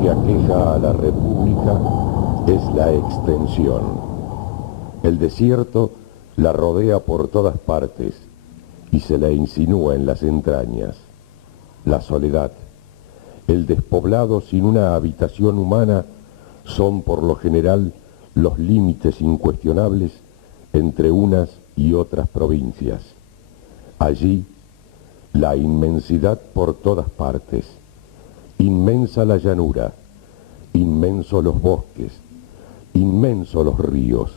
que aqueja a la República es la extensión. El desierto la rodea por todas partes y se la insinúa en las entrañas. La soledad, el despoblado sin una habitación humana son por lo general los límites incuestionables entre unas y otras provincias. Allí, la inmensidad por todas partes, inmensa la llanura, inmensos los bosques, inmensos los ríos,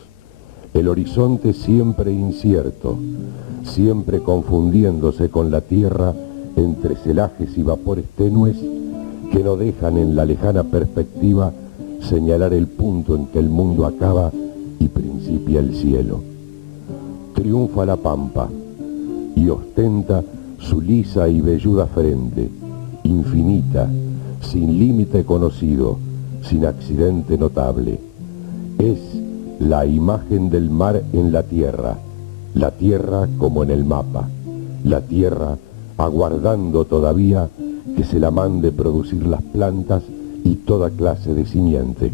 el horizonte siempre incierto, siempre confundiéndose con la tierra entre celajes y vapores tenues que no dejan en la lejana perspectiva señalar el punto en que el mundo acaba y principia el cielo. Triunfa la pampa y ostenta su lisa y velluda frente, infinita, sin límite conocido, sin accidente notable. Es la imagen del mar en la tierra como en el mapa, la tierra aguardando todavía que se la mande producir las plantas y toda clase de simiente.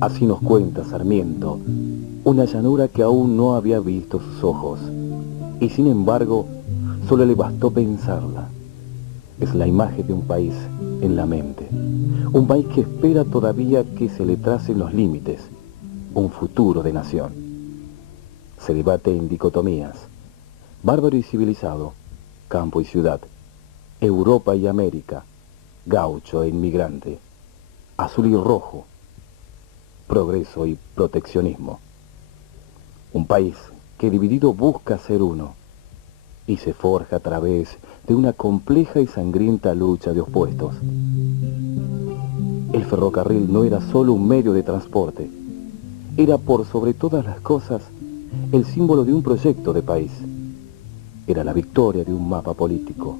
Así nos cuenta Sarmiento, una llanura que aún no había visto sus ojos, y sin embargo solo le bastó pensarla. Es la imagen de un país en la mente, un país que espera todavía que se le tracen los límites, un futuro de nación. Se debate en dicotomías, bárbaro y civilizado, campo y ciudad, Europa y América, gaucho e inmigrante, azul y rojo, progreso y proteccionismo. Un país que dividido busca ser uno y se forja a través de una compleja y sangrienta lucha de opuestos. El ferrocarril no era solo un medio de transporte, era por sobre todas las cosas el símbolo de un proyecto de país. Era la victoria de un mapa político.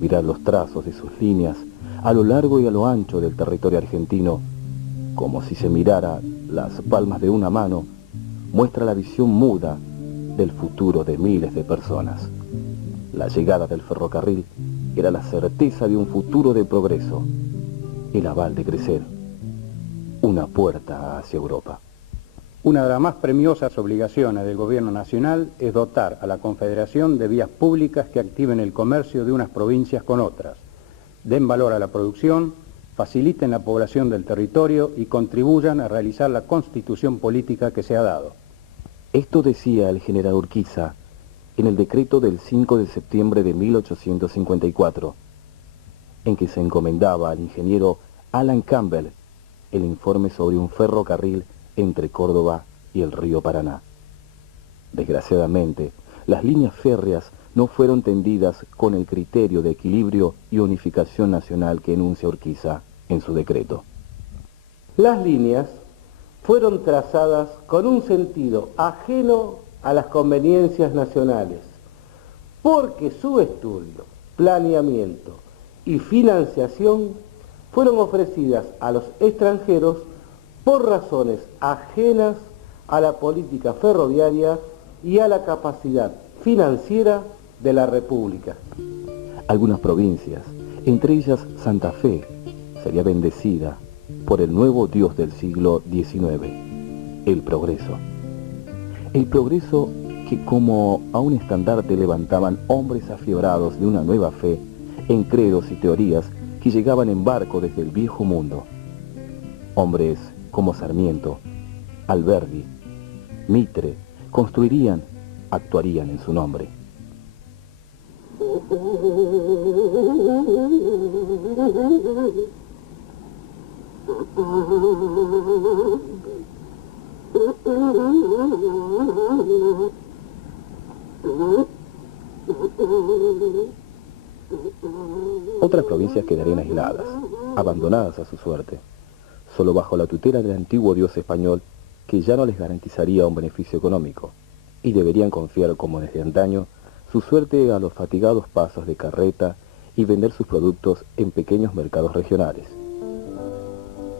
Mirar los trazos de sus líneas a lo largo y a lo ancho del territorio argentino, como si se mirara las palmas de una mano, muestra la visión muda del futuro de miles de personas. La llegada del ferrocarril era la certeza de un futuro de progreso, el aval de crecer, una puerta hacia Europa. Una de las más premiosas obligaciones del gobierno nacional es dotar a la Confederación de vías públicas que activen el comercio de unas provincias con otras, den valor a la producción, faciliten la población del territorio y contribuyan a realizar la constitución política que se ha dado. Esto decía el general Urquiza en el decreto del 5 de septiembre de 1854, en que se encomendaba al ingeniero Alan Campbell el informe sobre un ferrocarril entre Córdoba y el río Paraná. Desgraciadamente, las líneas férreas no fueron tendidas con el criterio de equilibrio y unificación nacional que enuncia Urquiza en su decreto. Las líneas fueron trazadas con un sentido ajeno a las conveniencias nacionales, porque su estudio, planeamiento y financiación fueron ofrecidas a los extranjeros por razones ajenas a la política ferroviaria y a la capacidad financiera de la República. Algunas provincias, entre ellas Santa Fe, sería bendecida por el nuevo Dios del siglo XIX, el progreso. El progreso que como a un estandarte levantaban hombres afiebrados de una nueva fe en credos y teorías que llegaban en barco desde el viejo mundo. Hombres como Sarmiento, Alberdi, Mitre, construirían, actuarían en su nombre. Otras provincias quedarían aisladas, abandonadas a su suerte, solo bajo la tutela del antiguo dios español que ya no les garantizaría un beneficio económico, y deberían confiar como desde antaño su suerte a los fatigados pasos de carreta y vender sus productos en pequeños mercados regionales.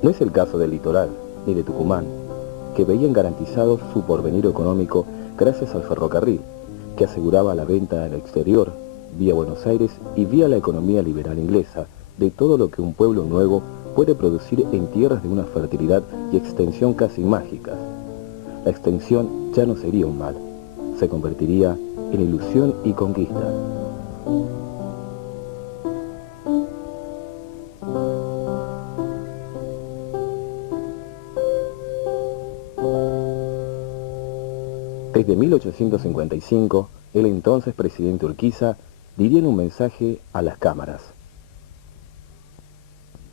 No es el caso del litoral, ni de Tucumán, que veían garantizado su porvenir económico gracias al ferrocarril, que aseguraba la venta al exterior, vía Buenos Aires y vía la economía liberal inglesa, de todo lo que un pueblo nuevo puede producir en tierras de una fertilidad y extensión casi mágicas. La extensión ya no sería un mal, se convertiría en ilusión y conquista. Desde 1855, el entonces presidente Urquiza diría en un mensaje a las cámaras: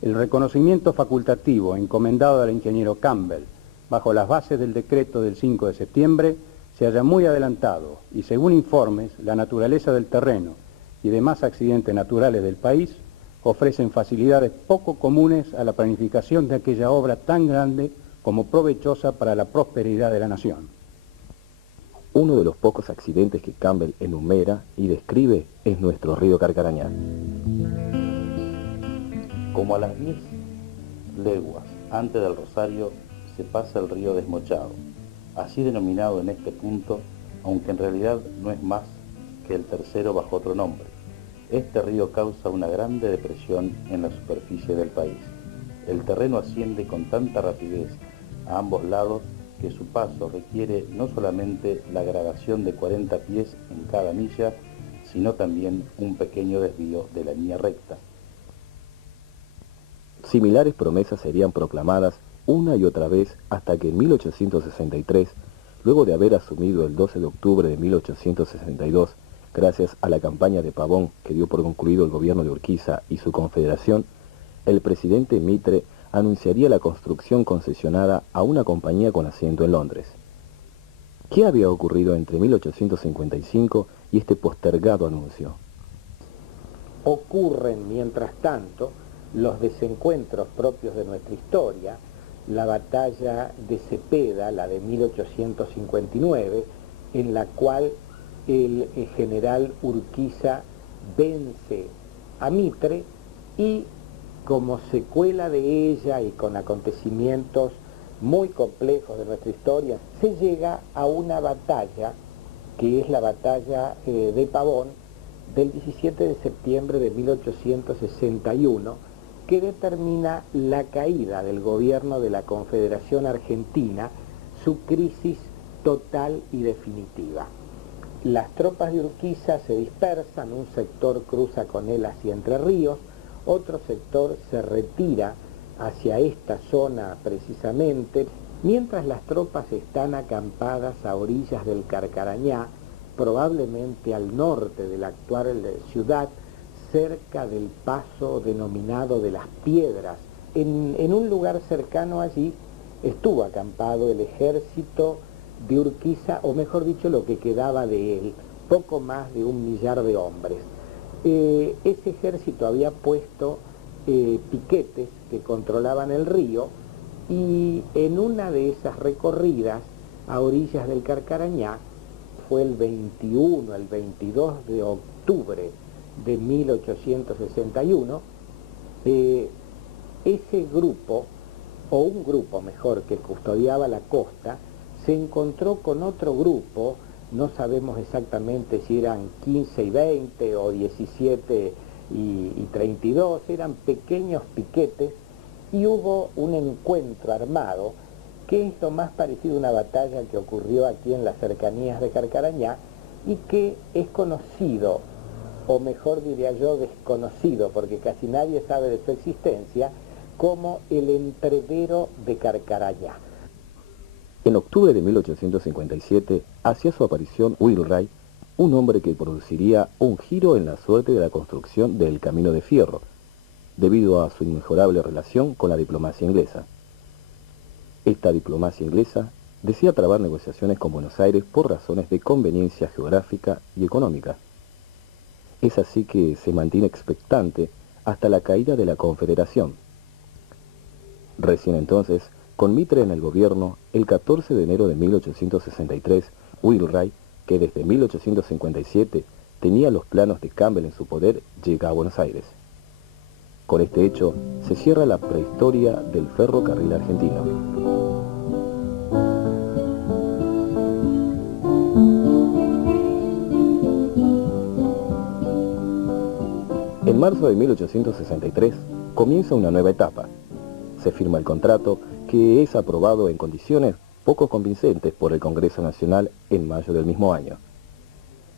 El reconocimiento facultativo encomendado al ingeniero Campbell bajo las bases del decreto del 5 de septiembre se halla muy adelantado y, según informes, la naturaleza del terreno y demás accidentes naturales del país ofrecen facilidades poco comunes a la planificación de aquella obra tan grande como provechosa para la prosperidad de la nación. Uno de los pocos accidentes que Campbell enumera y describe es nuestro río Carcarañá. Como a las 10 leguas antes del Rosario se pasa el río Desmochado, así denominado en este punto, aunque en realidad no es más que el tercero bajo otro nombre. Este río causa una grande depresión en la superficie del país. El terreno asciende con tanta rapidez a ambos lados que su paso requiere no solamente la gradación de 40 pies en cada milla, sino también un pequeño desvío de la línea recta. Similares promesas serían proclamadas una y otra vez hasta que en 1863, luego de haber asumido el 12 de octubre de 1862, gracias a la campaña de Pavón que dio por concluido el gobierno de Urquiza y su confederación, el presidente Mitre anunciaría la construcción concesionada a una compañía con asiento en Londres. ¿Qué había ocurrido entre 1855 y este postergado anuncio? Ocurren, mientras tanto, los desencuentros propios de nuestra historia, la batalla de Cepeda, la de 1859, en la cual el general Urquiza vence a Mitre y, como secuela de ella y con acontecimientos muy complejos de nuestra historia, se llega a una batalla que es la batalla de Pavón del 17 de septiembre de 1861, que determina la caída del gobierno de la Confederación Argentina, su crisis total y definitiva. Las tropas de Urquiza se dispersan, un sector cruza con él hacia Entre Ríos, otro sector se retira hacia esta zona precisamente, mientras las tropas están acampadas a orillas del Carcarañá, probablemente al norte de la actual ciudad, cerca del paso denominado de las Piedras. En un lugar cercano allí estuvo acampado el ejército de Urquiza, o mejor dicho, lo que quedaba de él, poco más de 1 millar de hombres. Ese ejército había puesto piquetes que controlaban el río, y en una de esas recorridas a orillas del Carcarañá, fue el 21, el 22 de octubre de 1861, ese grupo, o un grupo mejor, que custodiaba la costa, se encontró con otro grupo, no sabemos exactamente si eran 15 y 20 o 17 y 32, eran pequeños piquetes, y hubo un encuentro armado que es lo más parecido a una batalla que ocurrió aquí en las cercanías de Carcarañá y que es conocido, o mejor diría yo desconocido, porque casi nadie sabe de su existencia, como el Entrevero de Carcarañá. En octubre de 1857 hacía su aparición Wheelwright, un hombre que produciría un giro en la suerte de la construcción del Camino de Fierro, debido a su inmejorable relación con la diplomacia inglesa. Esta diplomacia inglesa decía trabar negociaciones con Buenos Aires por razones de conveniencia geográfica y económica. Es así que se mantiene expectante hasta la caída de la Confederación. Recién entonces, con Mitre en el gobierno, el 14 de enero de 1863, Wheelwright, que desde 1857 tenía los planos de Campbell en su poder, llega a Buenos Aires. Con este hecho se cierra la prehistoria del ferrocarril argentino. En marzo de 1863 comienza una nueva etapa. Se firma el contrato, que es aprobado en condiciones poco convincentes por el Congreso Nacional en mayo del mismo año.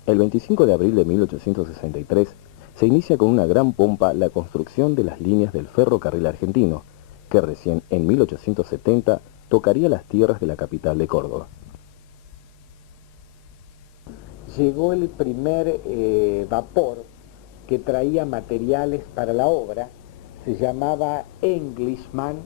El 25 de abril de 1863 se inicia con una gran pompa la construcción de las líneas del ferrocarril argentino, que recién en 1870 tocaría las tierras de la capital de Córdoba. Llegó el primer vapor que traía materiales para la obra, se llamaba Englishman,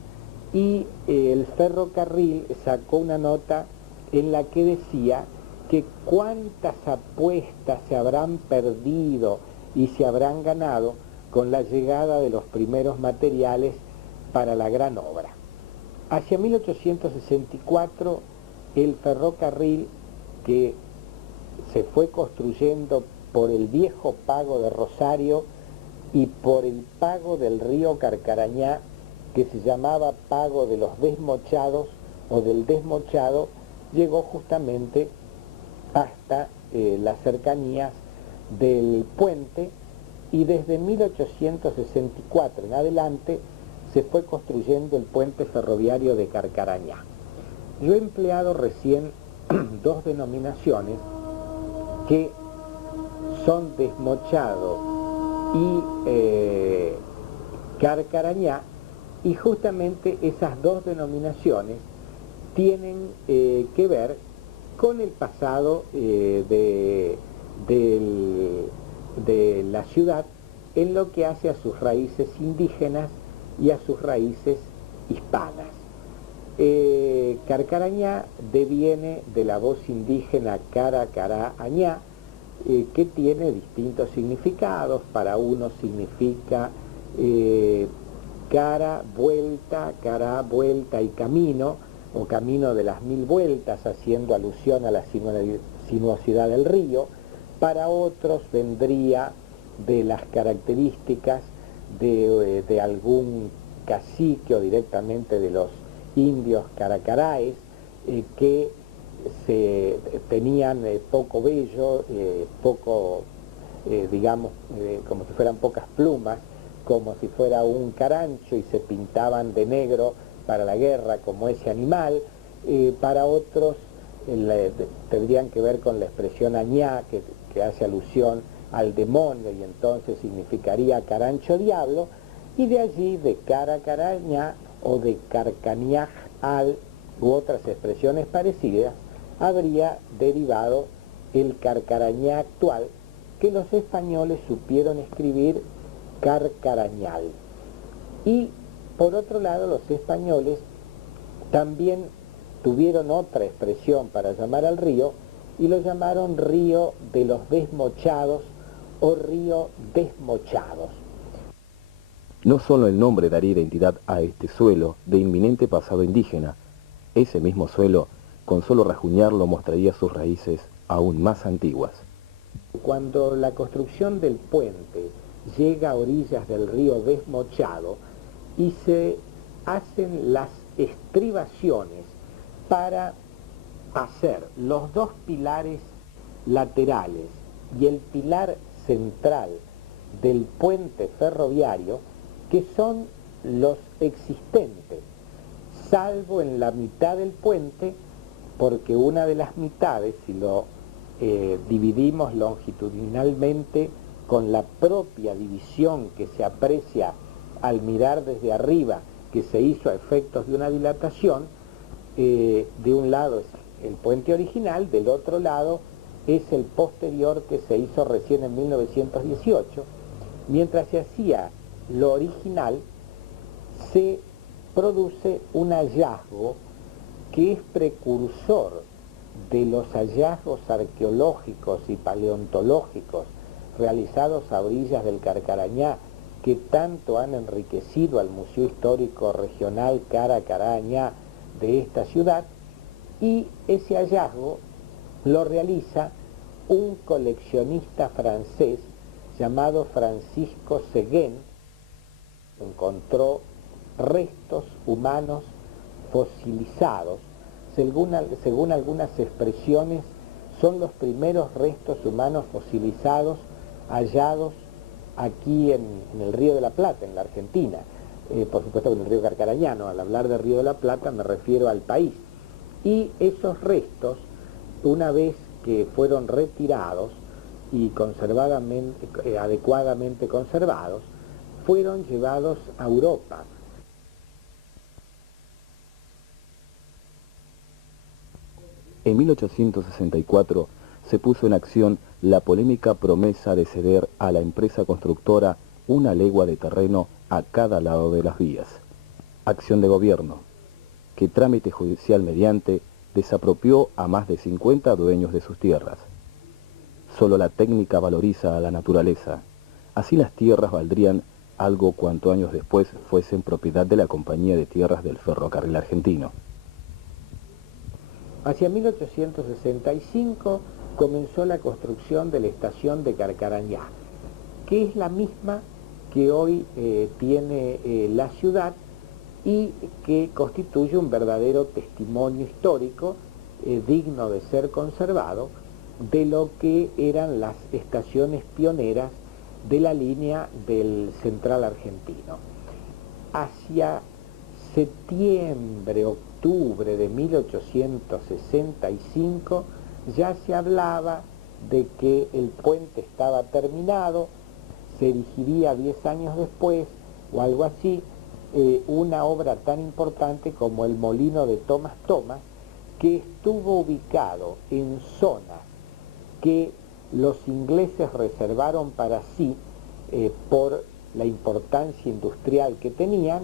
y el ferrocarril sacó una nota en la que decía que cuántas apuestas se habrán perdido y se habrán ganado con la llegada de los primeros materiales para la gran obra. Hacia 1864 el ferrocarril, que se fue construyendo por el viejo pago de Rosario y por el pago del río Carcarañá, que se llamaba pago de los desmochados o del desmochado, llegó justamente hasta las cercanías del puente, y desde 1864 en adelante se fue construyendo el puente ferroviario de Carcarañá. Yo he empleado recién dos denominaciones que son Desmochado y Carcarañá, y justamente esas dos denominaciones tienen que ver con el pasado de la ciudad en lo que hace a sus raíces indígenas y a sus raíces hispanas. Carcarañá deviene de la voz indígena Caracarañá, que tiene distintos significados. Para uno significa cara, vuelta y camino, o camino de las 1000 vueltas, haciendo alusión a la sinuosidad del río. Para otros vendría de las características de algún cacique o directamente de los indios caracaraes, que tenían poco vello, digamos, como si fueran pocas plumas, como si fuera un carancho, y se pintaban de negro para la guerra como ese animal. Para otros tendrían que ver con la expresión añá, que hace alusión al demonio, y entonces significaría carancho diablo, y de allí de caracarañá o de carcañaj al u otras expresiones parecidas habría derivado el carcarañá actual, que los españoles supieron escribir carcarañal. Y por otro lado, los españoles también tuvieron otra expresión para llamar al río, y lo llamaron río de los desmochados o río desmochados. No solo el nombre daría identidad a este suelo de inminente pasado indígena, ese mismo suelo, con solo rasguñarlo, mostraría sus raíces aún más antiguas. Cuando la construcción del puente llega a orillas del río Desmochado y se hacen las estribaciones para hacer los dos pilares laterales y el pilar central del puente ferroviario, que son los existentes, salvo en la mitad del puente, porque una de las mitades, si lo dividimos longitudinalmente con la propia división que se aprecia al mirar desde arriba, que se hizo a efectos de una dilatación, de un lado es el puente original, del otro lado es el posterior, que se hizo recién en 1918. Mientras se hacía lo original, se produce un hallazgo que es precursor de los hallazgos arqueológicos y paleontológicos realizados a orillas del Carcarañá, que tanto han enriquecido al Museo Histórico Regional Caracarañá de esta ciudad. Y ese hallazgo lo realiza un coleccionista francés llamado Francisco Seguin. Encontró restos humanos fosilizados. Según algunas expresiones, son los primeros restos humanos fosilizados hallados aquí en el Río de la Plata, en la Argentina. Por supuesto en el río Carcarañá, al hablar del Río de la Plata me refiero al país. Y esos restos, una vez que fueron retirados y adecuadamente conservados, fueron llevados a Europa. En 1864 se puso en acción la polémica promesa de ceder a la empresa constructora una legua de terreno a cada lado de las vías. Acción de gobierno, que trámite judicial mediante desapropió a más de 50 dueños de sus tierras. Solo la técnica valoriza a la naturaleza. Así las tierras valdrían algo cuanto años después fuesen propiedad de la Compañía de Tierras del Ferrocarril Argentino. Hacia 1865 comenzó la construcción de la estación de Carcarañá, que es la misma que hoy tiene la ciudad y que constituye un verdadero testimonio histórico digno de ser conservado de lo que eran las estaciones pioneras de la línea del Central Argentino. Hacia septiembre, octubre de 1865 ya se hablaba de que el puente estaba terminado, se erigiría 10 años después o algo así, una obra tan importante como el molino de Tomás Tomás, que estuvo ubicado en zonas que los ingleses reservaron para sí por la importancia industrial que tenían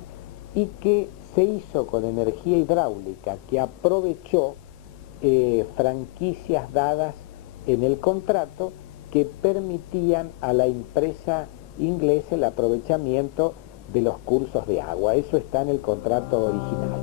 y que se hizo con energía hidráulica, que aprovechó franquicias dadas en el contrato que permitían a la empresa inglesa el aprovechamiento de los cursos de agua. Eso está en el contrato original.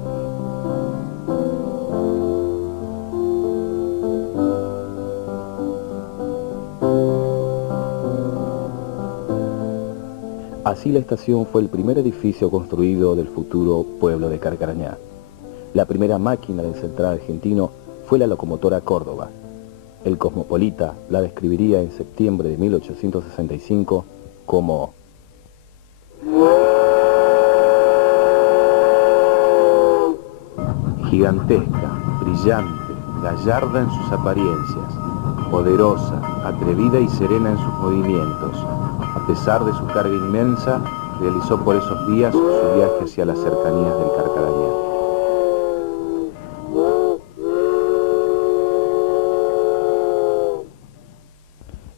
Así la estación fue el primer edificio construido del futuro pueblo de Carcarañá. La primera máquina del Central Argentino fue la locomotora Córdoba. El Cosmopolita la describiría en septiembre de 1865 como gigantesca, brillante, gallarda en sus apariencias, poderosa, atrevida y serena en sus movimientos. A pesar de su carga inmensa, realizó por esos días su viaje hacia las cercanías del Carcarañá.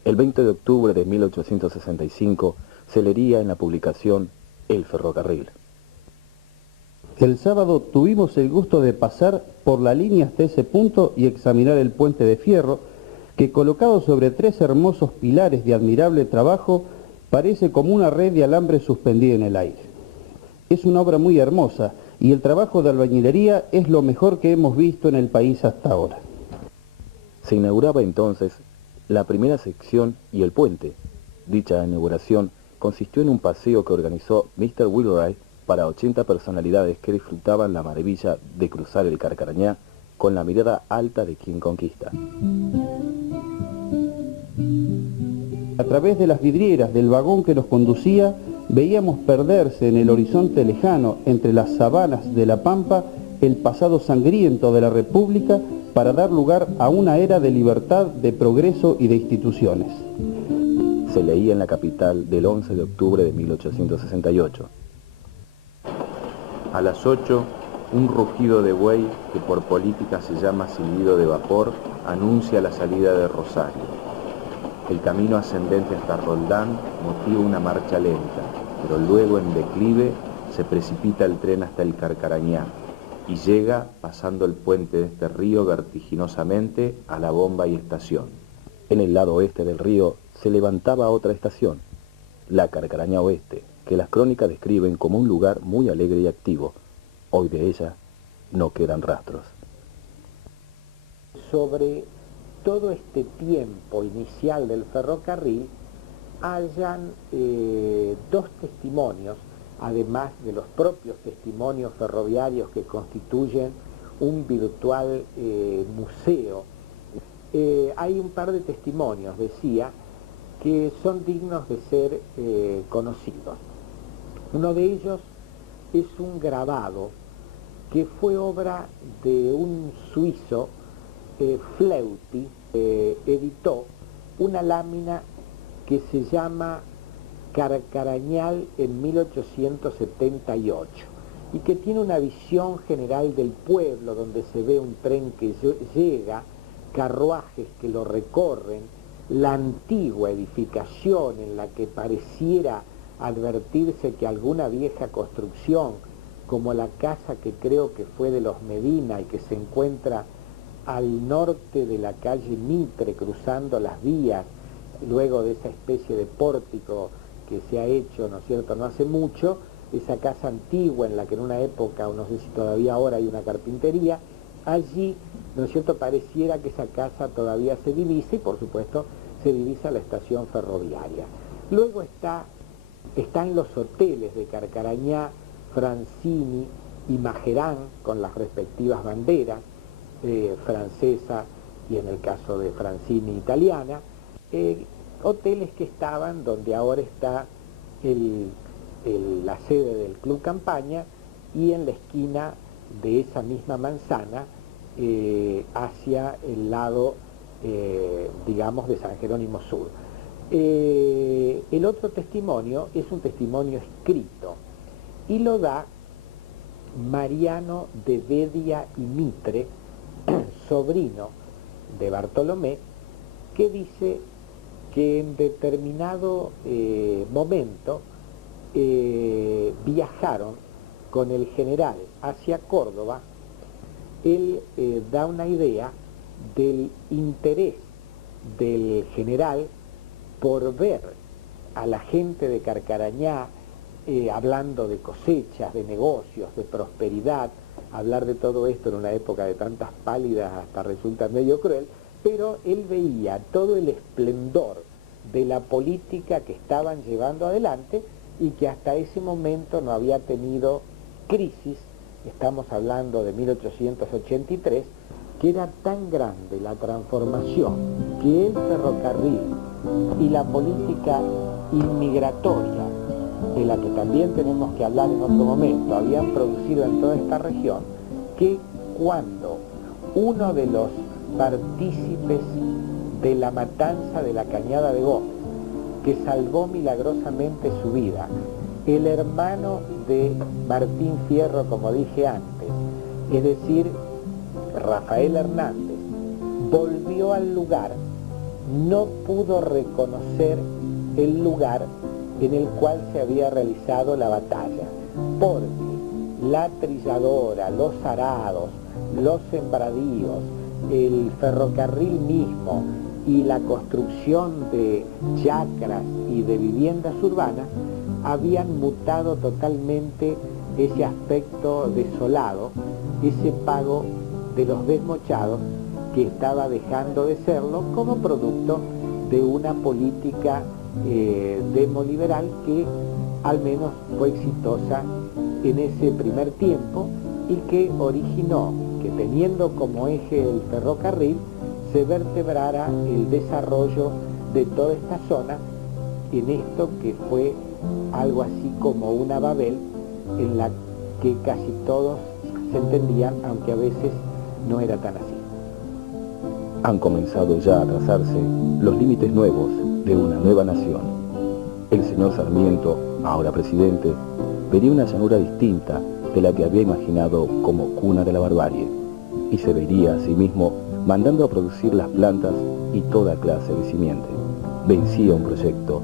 El 20 de octubre de 1865 se leería en la publicación El Ferrocarril. El sábado tuvimos el gusto de pasar por la línea hasta ese punto y examinar el puente de fierro, que colocado sobre 3 hermosos pilares de admirable trabajo, parece como una red de alambre suspendida en el aire. Es una obra muy hermosa y el trabajo de albañilería es lo mejor que hemos visto en el país hasta ahora. Se inauguraba entonces la primera sección y el puente. Dicha inauguración consistió en un paseo que organizó Mr. Wheelwright para 80 personalidades que disfrutaban la maravilla de cruzar el Carcarañá con la mirada alta de quien conquista. A través de las vidrieras del vagón que nos conducía, veíamos perderse en el horizonte lejano, entre las sabanas de la Pampa, el pasado sangriento de la República para dar lugar a una era de libertad, de progreso y de instituciones. Se leía en la capital del 11 de octubre de 1868. A las 8, un rugido de buey, que por política se llama silbido de vapor, anuncia la salida de Rosario. El camino ascendente hasta Roldán motiva una marcha lenta, pero luego en declive se precipita el tren hasta el Carcarañá y llega, pasando el puente de este río vertiginosamente, a la bomba y estación. En el lado oeste del río se levantaba otra estación, la Carcarañá Oeste, que las crónicas describen como un lugar muy alegre y activo. Hoy de ella no quedan rastros. Sobre todo este tiempo inicial del ferrocarril, hayan 2 testimonios, además de los propios testimonios ferroviarios que constituyen un virtual museo. Hay un par de testimonios, decía, que son dignos de ser conocidos. Uno de ellos es un grabado que fue obra de un suizo, Fleuty, editó una lámina que se llama Carcarañal en 1878 y que tiene una visión general del pueblo, donde se ve un tren que llega, carruajes que lo recorren, la antigua edificación en la que pareciera advertirse que alguna vieja construcción, como la casa que creo que fue de los Medina y que se encuentra al norte de la calle Mitre, cruzando las vías, luego de esa especie de pórtico que se ha hecho, ¿no es cierto?, no hace mucho, esa casa antigua en la que en una época, o no sé si todavía ahora hay una carpintería, allí, ¿no es cierto?, pareciera que esa casa todavía se divisa y por supuesto se divisa la estación ferroviaria. Luego están los hoteles de Carcarañá, Francini y Majerán, con las respectivas banderas, francesa y en el caso de Francini italiana, hoteles que estaban donde ahora está la sede del Club Campaña y en la esquina de esa misma manzana hacia el lado, digamos, de San Jerónimo Sur. El otro testimonio es un testimonio escrito y lo da Mariano de Bedia y Mitre, sobrino de Bartolomé, que dice que en determinado momento viajaron con el general hacia Córdoba. Él da una idea del interés del general por ver a la gente de Carcarañá hablando de cosechas, de negocios, de prosperidad. Hablar de todo esto en una época de tantas pálidas hasta resulta medio cruel, pero él veía todo el esplendor de la política que estaban llevando adelante y que hasta ese momento no había tenido crisis. Estamos hablando de 1883, que era tan grande la transformación que el ferrocarril y la política inmigratoria, de la que también tenemos que hablar en otro momento, habían producido en toda esta región, que cuando uno de los partícipes de la matanza de la Cañada de Gómez, que salvó milagrosamente su vida, el hermano de Martín Fierro, como dije antes, es decir, Rafael Hernández, volvió al lugar, no pudo reconocer el lugar en el cual se había realizado la batalla, porque la trilladora, los arados, los sembradíos, el ferrocarril mismo y la construcción de chacras y de viviendas urbanas habían mutado totalmente ese aspecto desolado, ese pago de los desmochados que estaba dejando de serlo como producto de una política demoliberal que al menos fue exitosa en ese primer tiempo y que originó que, teniendo como eje el ferrocarril, se vertebrara el desarrollo de toda esta zona en esto que fue algo así como una Babel en la que casi todos se entendían, aunque a veces no era tan así. Han comenzado ya a trazarse los límites nuevos de una nueva nación. El señor Sarmiento, ahora presidente, vería una llanura distinta de la que había imaginado como cuna de la barbarie, y se vería a sí mismo mandando a producir las plantas y toda clase de simiente. Vencía un proyecto,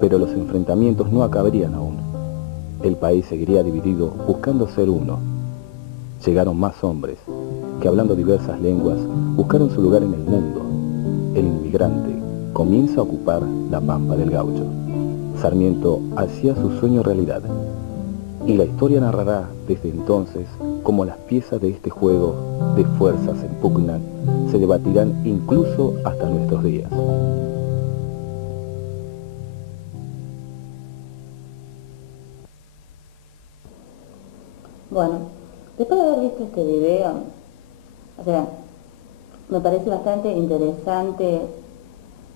pero los enfrentamientos no acabarían aún. El país seguiría dividido buscando ser uno. Llegaron más hombres que, hablando diversas lenguas, buscaron su lugar en el mundo. El inmigrante comienza a ocupar la pampa del Gaucho. Sarmiento hacía su sueño realidad, y la historia narrará desde entonces cómo las piezas de este juego de fuerzas en pugna se debatirán incluso hasta nuestros días. Bueno, después de haber visto este video, me parece bastante interesante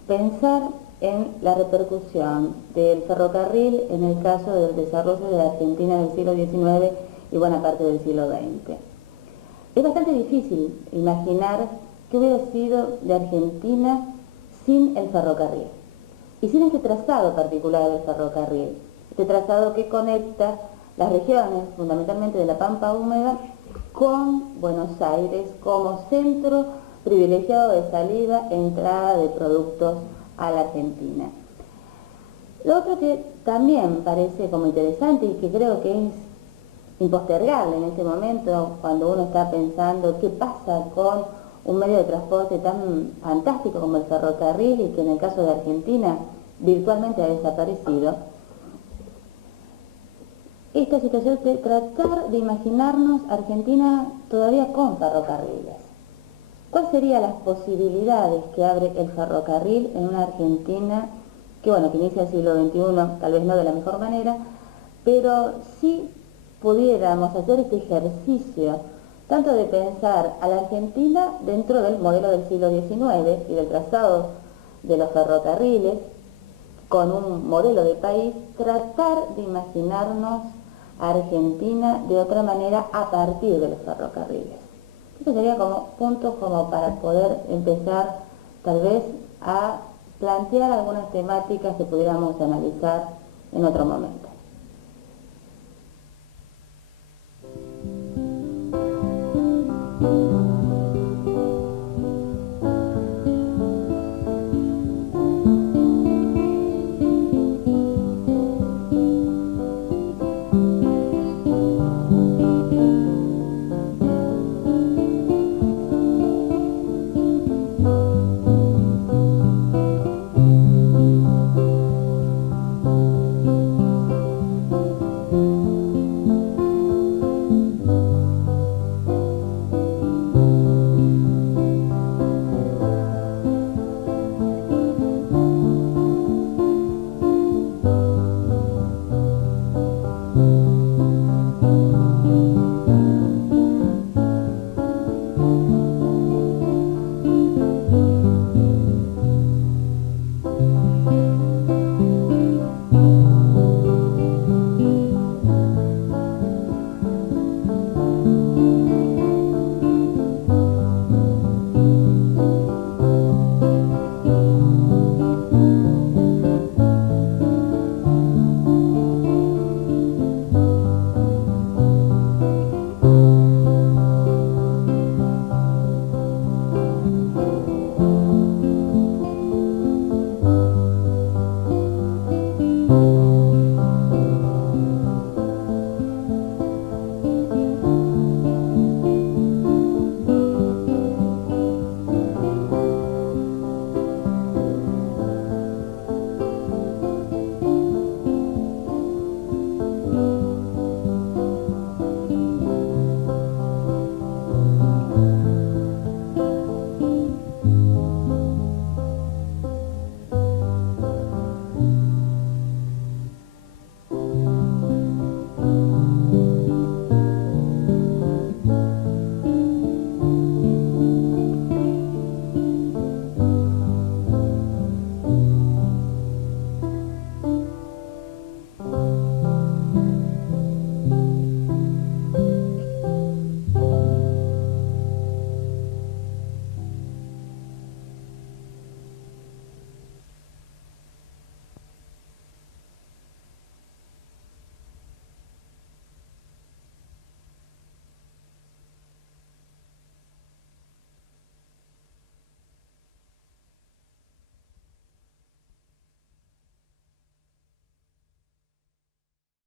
pensar en la repercusión del ferrocarril en el caso del desarrollo de la Argentina del siglo XIX y buena parte del siglo XX. Es bastante difícil imaginar qué hubiera sido de Argentina sin el ferrocarril y sin este trazado particular del ferrocarril, este trazado que conecta las regiones, fundamentalmente de la Pampa húmeda, con Buenos Aires como centro privilegiado de salida e entrada de productos a la Argentina. Lo otro que también parece como interesante y que creo que es impostergable en este momento cuando uno está pensando qué pasa con un medio de transporte tan fantástico como el ferrocarril y que en el caso de Argentina virtualmente ha desaparecido, esta situación de tratar de imaginarnos Argentina todavía con ferrocarriles. ¿Cuáles serían las posibilidades que abre el ferrocarril en una Argentina que, bueno, que inicia el siglo XXI, tal vez no de la mejor manera, pero sí pudiéramos hacer este ejercicio, tanto de pensar a la Argentina dentro del modelo del siglo XIX y del trazado de los ferrocarriles, con un modelo de país, tratar de imaginarnos a Argentina de otra manera a partir de los ferrocarriles. Esto sería como puntos como para poder empezar tal vez a plantear algunas temáticas que pudiéramos analizar en otro momento.